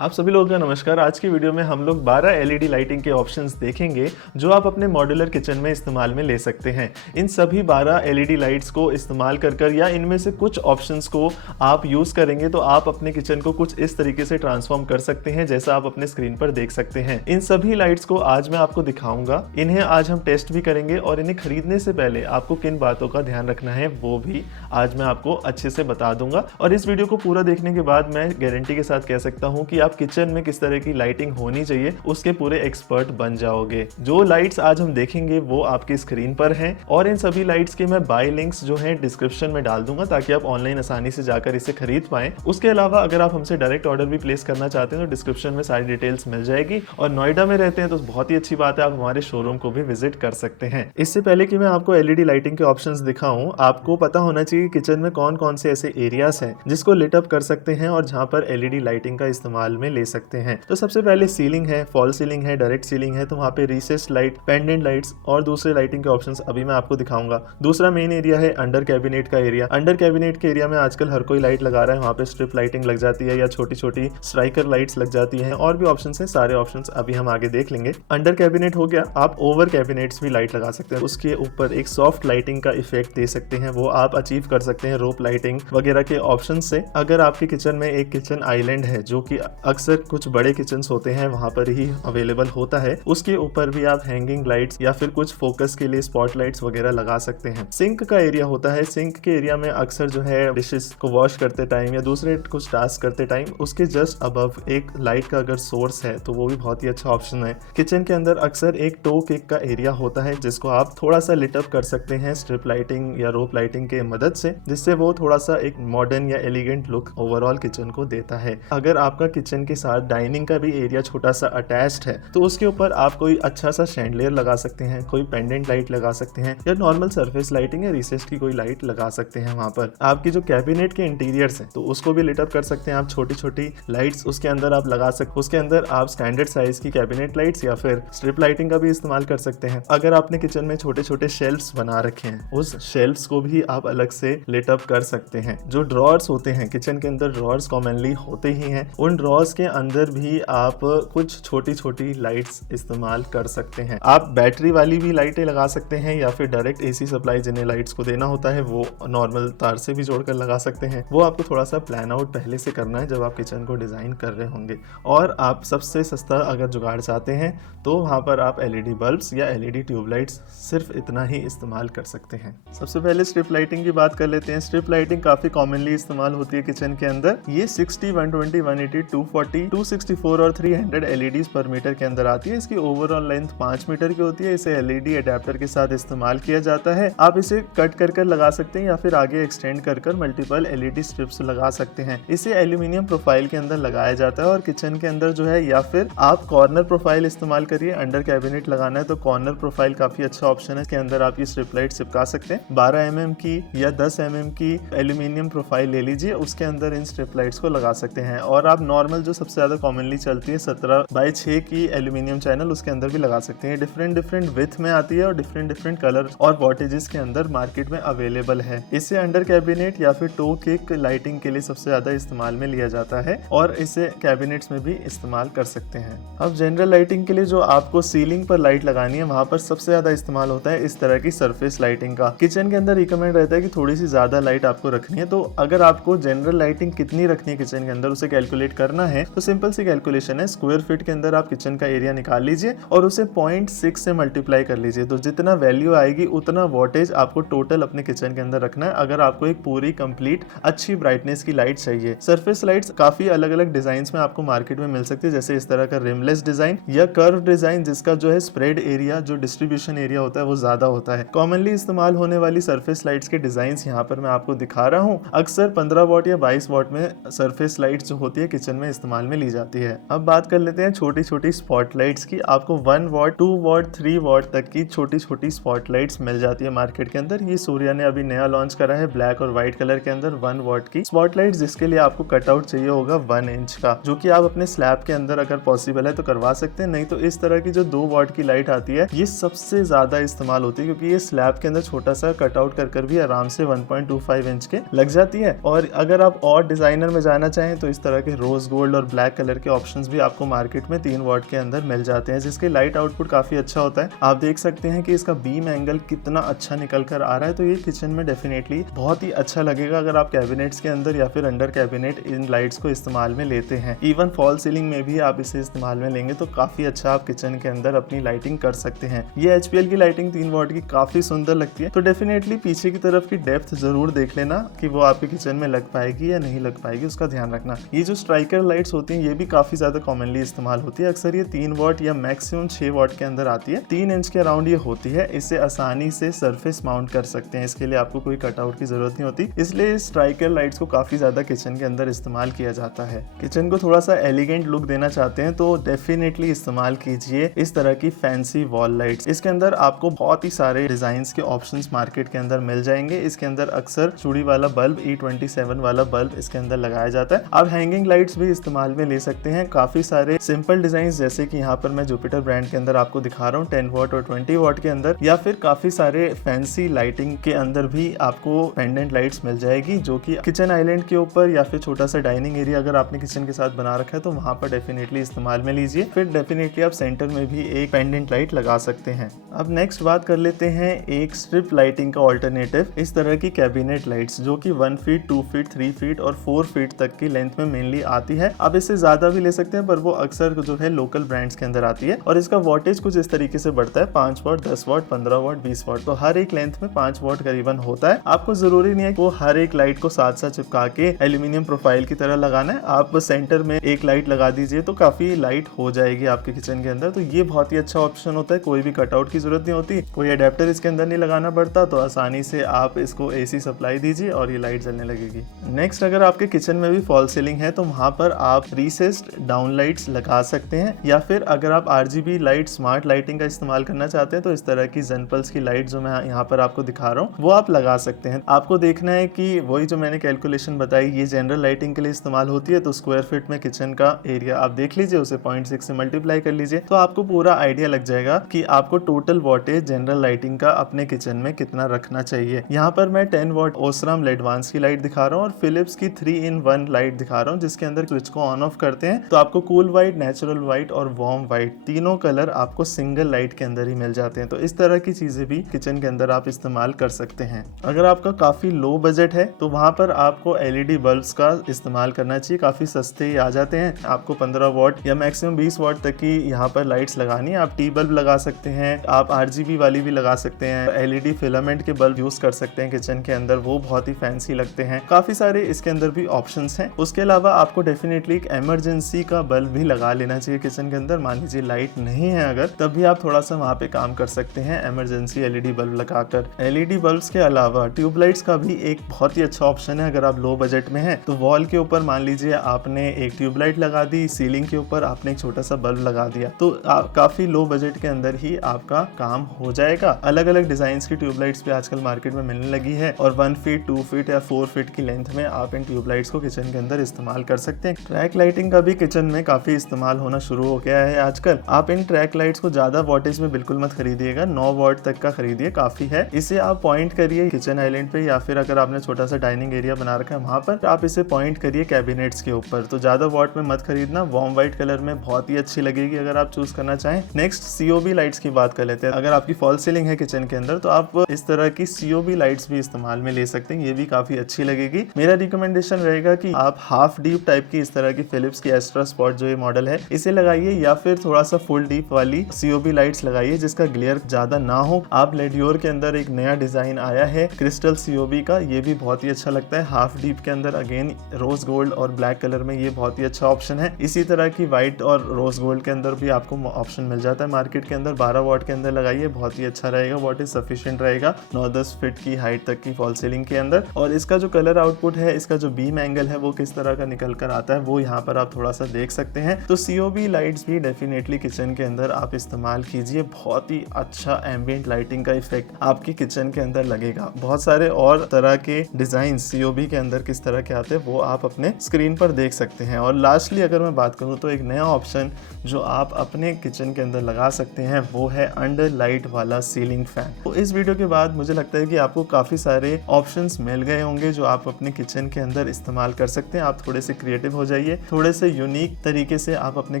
आप सभी लोगों का नमस्कार। आज की वीडियो में हम लोग 12 एलईडी लाइटिंग के ऑप्शंस देखेंगे जो आप अपने मॉड्यूलर किचन में इस्तेमाल में ले सकते हैं। इन सभी 12 एलईडी लाइट्स को इस्तेमाल कर या इनमें से कुछ ऑप्शंस को आप यूज़ करेंगे तो आप अपने किचन को कुछ इस तरीके से ट्रांसफॉर्म कर सकते हैं जैसा आप अपने स्क्रीन पर देख सकते हैं। इन सभी लाइट्स को आज मैं आपको दिखाऊंगा, इन्हें आज हम टेस्ट भी करेंगे और इन्हें खरीदने से पहले आपको किन बातों का ध्यान रखना है वो भी आज मैं आपको अच्छे से बता दूंगा। और इस वीडियो को पूरा देखने के बाद मैं गारंटी के साथ कह सकता हूँ कि आप किचन में किस तरह की लाइटिंग होनी चाहिए उसके पूरे एक्सपर्ट बन जाओगे। जो लाइट्स आज हम देखेंगे वो आपकी स्क्रीन पर हैं और इन सभी लाइट्स के मैं बाय लिंक्स जो हैं डिस्क्रिप्शन में डाल दूंगा ताकि आप ऑनलाइन आसानी से जाकर इसे खरीद पाएं। उसके अलावा अगर आप हमसे डायरेक्ट ऑर्डर भी प्लेस करना चाहते हैं तो डिस्क्रिप्शन में सारी डिटेल्स मिल जाएगी। और नोएडा में रहते हैं तो बहुत ही अच्छी बात है, आप हमारे शोरूम को भी विजिट कर सकते हैं। इससे पहले कि मैं आपको एलईडी लाइटिंग के ऑप्शंस दिखाऊं, आपको पता होना चाहिए किचन में कौन कौन से ऐसे एरियाज हैं जिसको लिट अप कर सकते हैं और जहां पर एलईडी लाइटिंग का इस्तेमाल में ले सकते हैं। तो सबसे पहले सीलिंग है, फॉल सीलिंग है, डायरेक्ट सीलिंग है, तो वहां पे रिसेस्ड लाइट, पेंडेंट लाइट्स और दूसरे लाइटिंग के ऑप्शंस अभी मैं आपको दिखाऊंगा। दूसरा मेन एरिया है अंडर कैबिनेट का एरिया। अंडर कैबिनेट के एरिया में आजकल हर कोई लाइट लगा रहा है, वहां पे स्ट्रिप लाइटिंग लग जाती है या छोटी छोटी स्ट्राइकर लाइट्स लग जाती हैं और भी ऑप्शंस हैं। सारे ऑप्शंस अभी हम आगे देख लेंगे। अंडर कैबिनेट हो गया, आप ओवर कैबिनेट्स भी लाइट लगा सकते हैं, उसके ऊपर एक सॉफ्ट लाइटिंग का इफेक्ट दे सकते हैं, वो आप अचीव कर सकते हैं रोप लाइटिंग वगैरह के ऑप्शन से। अगर आपके किचन में एक किचन आइलैंड है जो कि अक्सर कुछ बड़े किचन होते हैं वहां पर ही अवेलेबल होता है, उसके ऊपर भी आप हैंगिंग लाइट्स या फिर कुछ फोकस के लिए स्पॉट लाइट्स वगैरह लगा सकते हैं। सिंक का एरिया होता है, सिंक के एरिया में अक्सर जो है डिशेस को वॉश करते टाइम या दूसरे कुछ टास्क करते टाइम उसके जस्ट अबव एक लाइट का अगर सोर्स है तो वो भी बहुत ही अच्छा ऑप्शन है। किचन के अंदर अक्सर एक टो केक का एरिया होता है जिसको आप थोड़ा सा लिट अप कर सकते हैं स्ट्रिप लाइटिंग या रोप लाइटिंग के मदद से, जिससे वो थोड़ा सा एक मॉडर्न या एलिगेंट लुक ओवरऑल किचन को देता है। अगर आपका किचन के साथ डाइनिंग का भी एरिया छोटा सा अटैच्ड है तो उसके ऊपर आप कोई अच्छा सा शैंडलियर लगा सकते हैं, कोई पेंडेंट लाइट लगा सकते हैं या नॉर्मल सरफेस लाइटिंग या रिसेस्ड की कोई लाइट लगा सकते हैं। वहां पर आपकी जो कैबिनेट के इंटीरियर्स हैं तो उसको भी लिट अप कर सकते हैं आप, छोटी छोटी लाइट्स उसके अंदर आप लगा सकते। उसके अंदर आप स्टैंडर्ड साइज की कैबिनेट लाइट्स या फिर स्ट्रिप लाइटिंग का भी इस्तेमाल कर सकते हैं। अगर आपने किचन में छोटे छोटे शेल्फ्स बना रखे हैं उस शेल्फ्स को भी आप अलग से लिट अप कर सकते हैं। जो ड्रॉर्स होते हैं किचन के अंदर, ड्रॉर्स कॉमनली होते ही हैं, उन ड्रॉर्स के अंदर भी आप कुछ छोटी छोटी लाइट्स इस्तेमाल कर सकते हैं। आप बैटरी वाली भी लाइटें लगा सकते हैं या फिर डायरेक्ट एसी सप्लाई जिन्हें लाइट्स को देना होता है वो नॉर्मल तार से भी जोड़कर लगा सकते हैं। वो आपको थोड़ा सा प्लान आउट पहले से करना है जब आप किचन को डिजाइन कर रहे होंगे। और आप सबसे सस्ता अगर जुगाड़ चाहते हैं तो वहां पर आप एलईडी बल्ब्स या एलईडी ट्यूबलाइट्स सिर्फ इतना ही इस्तेमाल कर सकते हैं। सबसे पहले स्ट्रिप लाइटिंग की बात कर लेते हैं। स्ट्रिप लाइटिंग काफी कॉमनली इस्तेमाल होती है किचन के अंदर। ये 60, 120, 180, 240, 264 और 300 एलईडीज पर मीटर के अंदर आती है। इसकी ओवरऑल लेंथ 5 मीटर की होती है। इसे एलईडी अडेप्टर के साथ इस्तेमाल किया जाता है। आप इसे कट कर लगा सकते हैं या फिर आगे एक्सटेंड कर मल्टीपल एलईडी स्ट्रिप्स लगा सकते हैं। इसे एल्यूमिनियम प्रोफाइल के अंदर लगाया जाता है और किचन के अंदर जो है, या फिर आप कॉर्नर प्रोफाइल इस्तेमाल करिए। अंडर कैबिनेट लगाना है तो कॉर्नर प्रोफाइल काफी अच्छा ऑप्शन है। इसके अंदर आप ये स्ट्रिप लाइट चिपका सकते हैं। 12 mm की या 10 mm की एल्यूमिनियम प्रोफाइल ले लीजिए, उसके अंदर इन स्ट्रिप लाइट्स को लगा सकते हैं। और आप नॉर्मल जो सबसे ज्यादा कॉमनली चलती है 17x6 की एल्यूमिनियम चैनल, उसके अंदर भी लगा सकते हैं। डिफरेंट विथ में आती है और डिफरेंट कलर और वॉटेजेस के अंदर मार्केट में अवेलेबल है। इसे अंडर कैबिनेट या फिर टो केक लाइटिंग के लिए सबसे ज्यादा इस्तेमाल में लिया जाता है और इसे कैबिनेट्स में भी इस्तेमाल कर सकते हैं। अब जनरल लाइटिंग के लिए जो आपको सीलिंग पर लाइट लगानी है वहां पर सबसे ज्यादा इस्तेमाल होता है इस तरह की सरफेस लाइटिंग का। किचन के अंदर रिकमेंड रहता है कि थोड़ी सी ज्यादा लाइट आपको रखनी है। तो अगर आपको जनरल लाइटिंग कितनी रखनी है किचन के अंदर उसे कैलकुलेट करना है तो सिंपल सी कैलकुलेशन है। स्क्वायर फीट के अंदर आप किचन का एरिया निकाल लीजिए और उसे 0.6 से मल्टीप्लाई कर लीजिए, तो जितना वैल्यू आएगी उतना वोटेज आपको टोटल अपने किचन के अंदर रखना है अगर आपको एक पूरी कंप्लीट अच्छी ब्राइटनेस की लाइट चाहिए। सरफेस लाइट्स काफी अलग अलग डिजाइन में आपको मार्केट में मिल सकती है, जैसे इस तरह का रिमलेस डिजाइन या कर्व डिजाइन जिसका जो है स्प्रेड एरिया, जो डिस्ट्रीब्यूशन एरिया होता है वो ज्यादा होता है। कॉमनली इस्तेमाल होने वाली सरफेस लाइट्स के डिजाइन यहाँ पर मैं आपको दिखा रहा हूँ। अक्सर 15 वॉट या 22 वॉट में सरफेस लाइट्स जो होती है किचन में इस्तेमाल में ली जाती है। अब बात कर लेते हैं छोटी छोटी स्पॉटलाइट्स की। आपको 1 वॉट, 2 वॉट, 3 वॉट तक की छोटी छोटी स्पॉटलाइट्स मिल जाती है मार्केट के अंदर। ये सूर्या ने अभी नया लॉन्च करा है ब्लैक और व्हाइट कलर के अंदर 1 वॉट की स्पॉटलाइट, जिसके लिए आपको कटआउट चाहिए होगा 1 इंच का, जो कि आप अपने स्लैब के अंदर अगर पॉसिबल है तो करवा सकते हैं। नहीं तो इस तरह की जो 2 वॉट की लाइट आती है ये सबसे ज्यादा इस्तेमाल होती है क्योंकि ये स्लैब के अंदर छोटा सा कटआउट कर भी आराम से 1.25 इंच के लग जाती है। और अगर आप और डिजाइनर में जाना चाहें तो इस तरह के रोज गोल्ड गोल्ड और ब्लैक कलर के ऑप्शंस भी आपको मार्केट में 3 वॉट के अंदर मिल जाते हैं, जिसके लाइट आउटपुट काफी अच्छा होता है। आप देख सकते हैं कि इसका बीम एंगल कितना अच्छा निकल कर आ रहा है। तो ये किचन में डेफिनेटली बहुत ही अच्छा लगेगा अगर आप कैबिनेट्स के अंदर या फिर अंडर कैबिनेट इन लाइट्स को इस्तेमाल में लेते हैं। इवन फॉल सीलिंग में भी आप इसे इस्तेमाल में लेंगे तो काफी अच्छा आप किचन के अंदर अपनी लाइटिंग कर सकते हैं। ये HPL की लाइटिंग 3 वॉट की काफी सुंदर लगती है। तो डेफिनेटली पीछे की तरफ की डेप्थ जरूर देख लेना कि वो आपके किचन में लग पाएगी या नहीं लग पाएगी, उसका ध्यान रखना। ये जो स्ट्राइकर लाइट्स होती हैं ये भी काफी ज्यादा कॉमनली इस्तेमाल होती है। अक्सर ये 3 वॉट या मैक्सिमम 6 वॉट के अंदर आती है। 3 इंच के अराउंड ये होती है। इसे आसानी से सरफेस माउंट कर सकते हैं, इसके लिए आपको कोई कटआउट की जरूरत नहीं होती। इसलिए स्ट्राइकर लाइट्स को काफी ज्यादा किचन के अंदर इस्तेमाल किया जाता है। किचन को थोड़ा सा एलिगेंट लुक देना चाहते हैं तो डेफिनेटली इस्तेमाल कीजिए इस तरह की फैंसी वॉल लाइट्स। इसके अंदर आपको बहुत ही सारे डिजाइन के ऑप्शंस मार्केट के अंदर मिल जाएंगे। इसके अंदर अक्सर चूड़ी वाला बल्ब, E27 वाला बल्ब इसके अंदर लगाया जाता है। आप हैंगिंग लाइट्स भी इस्तेमाल में ले सकते हैं। काफी सारे सिंपल डिजाइन जैसे कि यहाँ पर मैं जुपिटर ब्रांड के अंदर आपको दिखा रहा हूँ 10 वॉट और 20 वॉट के अंदर, या फिर काफी सारे फैंसी लाइटिंग के अंदर भी आपको पेंडेंट लाइट्स मिल जाएगी जो कि किचन आइलैंड के ऊपर या फिर छोटा सा डाइनिंग एरिया अगर आपने किचन के साथ बना रखा है तो वहां पर डेफिनेटली इस्तेमाल में लीजिए। फिर डेफिनेटली आप सेंटर में भी एक पेंडेंट लाइट लगा सकते हैं। अब नेक्स्ट बात कर लेते हैं एक स्ट्रिप लाइटिंग का ऑल्टरनेटिव। इस तरह की कैबिनेट लाइट्स जो कि 1 फीट, 2 फीट, 3 फीट और 4 फीट तक की लेंथ में मेनली आती है। आप इससे ज्यादा भी ले सकते हैं पर वो अक्सर जो है लोकल ब्रांड्स के अंदर आती है और इसका वॉटेज कुछ इस तरीके से बढ़ता है 5 वॉट, 10 वॉट, 15 वॉट, 20 वॉट। तो हर एक लेंथ में 5 वॉट करीबन होता है। आपको जरूरी नहीं है वो हर एक लाइट को साथ साथ चिपका के एल्यूमिनियम प्रोफाइल की तरह लगाना है। आप सेंटर में एक लाइट लगा दीजिए तो काफी लाइट हो जाएगी आपके किचन के अंदर। तो ये बहुत ही अच्छा ऑप्शन होता है। कोई भी कटआउट की जरूरत नहीं होती, कोई अडेप्टर इसके अंदर नहीं लगाना पड़ता। तो आसानी से आप इसको AC सप्लाई दीजिए और ये लाइट जलने लगेगी। नेक्स्ट, अगर आपके किचन में भी फॉल सीलिंग है तो वहां पर आप रिसेस्ड डाउन लाइट्स लगा सकते हैं, या फिर अगर आप RGB लाइट, स्मार्ट लाइटिंग का इस्तेमाल करना चाहते हैं तो इस तरह की जेनपल्स की लाइट जो मैं यहाँ पर आपको दिखा रहा हूँ वो आप लगा सकते हैं। आपको देखना है कि वही जो मैंने कैलकुलेशन बताई ये जनरल लाइटिंग के लिए इस्तेमाल होती है। तो स्क्वायर फीट में किचन का एरिया आप देख लीजिए, उसे 0.6 से मल्टीप्लाई कर लीजिए तो आपको पूरा आइडिया लग जाएगा कि आपको टोटल वॉटेज जनरल लाइटिंग का अपने किचन में कितना रखना चाहिए। यहाँ पर मैं 10 वॉट ओसराम एडवांस की लाइट दिखा रहा हूँ और फिलिप्स की 3-in-1 लाइट दिखा रहा हूँ, जिसके अंदर स्विच को ऑन ऑफ करते हैं तो आपको कूल व्हाइट, नेचुरल व्हाइट और वार्म व्हाइट तीनों कलर आपको सिंगल लाइट के अंदर ही मिल जाते हैं। तो इस तरह की चीजें भी किचन के अंदर आप इस्तेमाल कर सकते हैं। अगर आपका काफी लो बजट है तो वहां पर आपको LED बल्ब्स का इस्तेमाल करना चाहिए। काफी सस्ते ही आ जाते हैं। आपको 15 वॉट या मैक्सिमम 20 वॉट तक की यहाँ पर लाइट्स लगानी है। आप T बल्ब लगा सकते हैं, आप RGB वाली भी लगा सकते हैं, LED फिलामेंट के बल्ब यूज कर सकते हैं किचन के अंदर, वो बहुत ही फैंसी लगते हैं। काफी सारे इसके अंदर भी ऑप्शंस हैं। उसके अलावा आपको डेफिनेटली एक इमरजेंसी का बल्ब भी लगा लेना चाहिए किचन के अंदर। मान लीजिए लाइट नहीं है अगर, तब भी आप थोड़ा सा वहाँ पे काम कर सकते हैं इमरजेंसी LED बल्ब लगाकर। LED बल्ब्स के अलावा ट्यूबलाइट्स का भी एक बहुत ही अच्छा ऑप्शन है। अगर आप लो बजट में हैं तो वॉल के ऊपर मान लीजिए आपने एक ट्यूबलाइट लगा दी, सीलिंग के ऊपर आपने एक छोटा सा बल्ब लगा दिया, तो काफी लो बजट के अंदर ही आपका काम हो जाएगा। अलग अलग डिजाइन की ट्यूबलाइट्स भी आजकल मार्केट में मिलने लगी है और 1 फीट, 2 फीट या 4 फीट की लेंथ में आप इन ट्यूबलाइट्स को किचन के अंदर इस्तेमाल कर सकते हैं। ट्रैक लाइटिंग का भी किचन में काफी इस्तेमाल होना शुरू हो गया है आजकल। आप इन ट्रैक लाइट्स को ज्यादा वॉटेज में बिल्कुल मत खरीदिएगा, 9 वॉट तक का खरीदिए, काफी है। इसे आप पॉइंट करिए किचन आइलैंड पे, या फिर अगर आपने छोटा सा डाइनिंग एरिया बना रखा है वहां पर आप इसे पॉइंट करिए कैबिनेट्स के ऊपर। तो ज्यादा वॉट में मत खरीदना, वार्म व्हाइट कलर में बहुत ही अच्छी लगेगी अगर आप चूज करना चाहें। नेक्स्ट, COB लाइट्स की बात कर लेते हैं। अगर आपकी फॉल सीलिंग है किचन के अंदर तो आप इस तरह की COB लाइट्स भी इस्तेमाल में ले सकते हैं, ये भी काफी अच्छी लगेगी। मेरा रिकमेंडेशन रहेगा कि आप हाफ डीप टाइप की इस तरह की फिलिप्स की एक्स्ट्रा स्पॉट जो ये मॉडल है इसे लगाइए, या फिर थोड़ा सा फुल डीप वाली COB लाइट्स लगाइए जिसका ग्लेयर ज्यादा ना हो। आप लेडियोर के अंदर एक नया डिजाइन आया है क्रिस्टल COB का, ये भी बहुत ही अच्छा लगता है। हाफ डीप के अंदर अगेन रोज गोल्ड और ब्लैक कलर में ये बहुत ही अच्छा ऑप्शन है। इसी तरह की व्हाइट और रोज गोल्ड के अंदर भी आपको ऑप्शन मिल जाता है मार्केट के अंदर। 12 वॉट के अंदर लगाइए, बहुत ही अच्छा रहेगा, वॉटेज सफिशिएंट रहेगा 9-10 फीट की हाइट तक की फॉल सीलिंग के अंदर। और इसका जो कलर आउटपुट है, इसका जो बीम एंगल है वो किस तरह का निकल कर आता है वो यहाँ पर आप थोड़ा सा देख सकते हैं। तो COB लाइट्स भी डेफिनेटली किचन के अंदर आप इस्तेमाल कीजिए, बहुत ही अच्छा एम्बिएंट लाइटिंग का इफेक्ट आपकी किचन के अंदर लगेगा। बहुत सारे और तरह के डिजाइन COB के अंदर किस तरह के आते हैं वो आप अपने स्क्रीन पर देख सकते हैं। और लास्टली अगर मैं बात करूं तो एक नया ऑप्शन जो आप अपने किचन के अंदर लगा सकते हैं वो है अंडर लाइट वाला सीलिंग फैन। तो इस वीडियो के बाद मुझे लगता है कि आपको काफी सारे ऑप्शंस मिल गए होंगे जो आप अपने किचन के अंदर इस्तेमाल कर सकते हैं। आप थोड़े से क्रिएटिव हो जाइए, थोड़े से यूनिक तरीके से आप अपने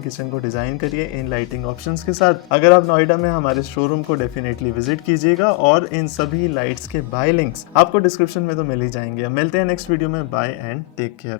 किचन को डिजाइन करिए इन लाइटिंग ऑप्शंस के साथ। अगर आप नोएडा में हमारे शोरूम को डेफिनेटली विजिट कीजिएगा और इन सभी लाइट्स के बाय लिंक्स आपको डिस्क्रिप्शन में तो मिल ही जाएंगे। मिलते हैं नेक्स्ट वीडियो में। Bye and take care.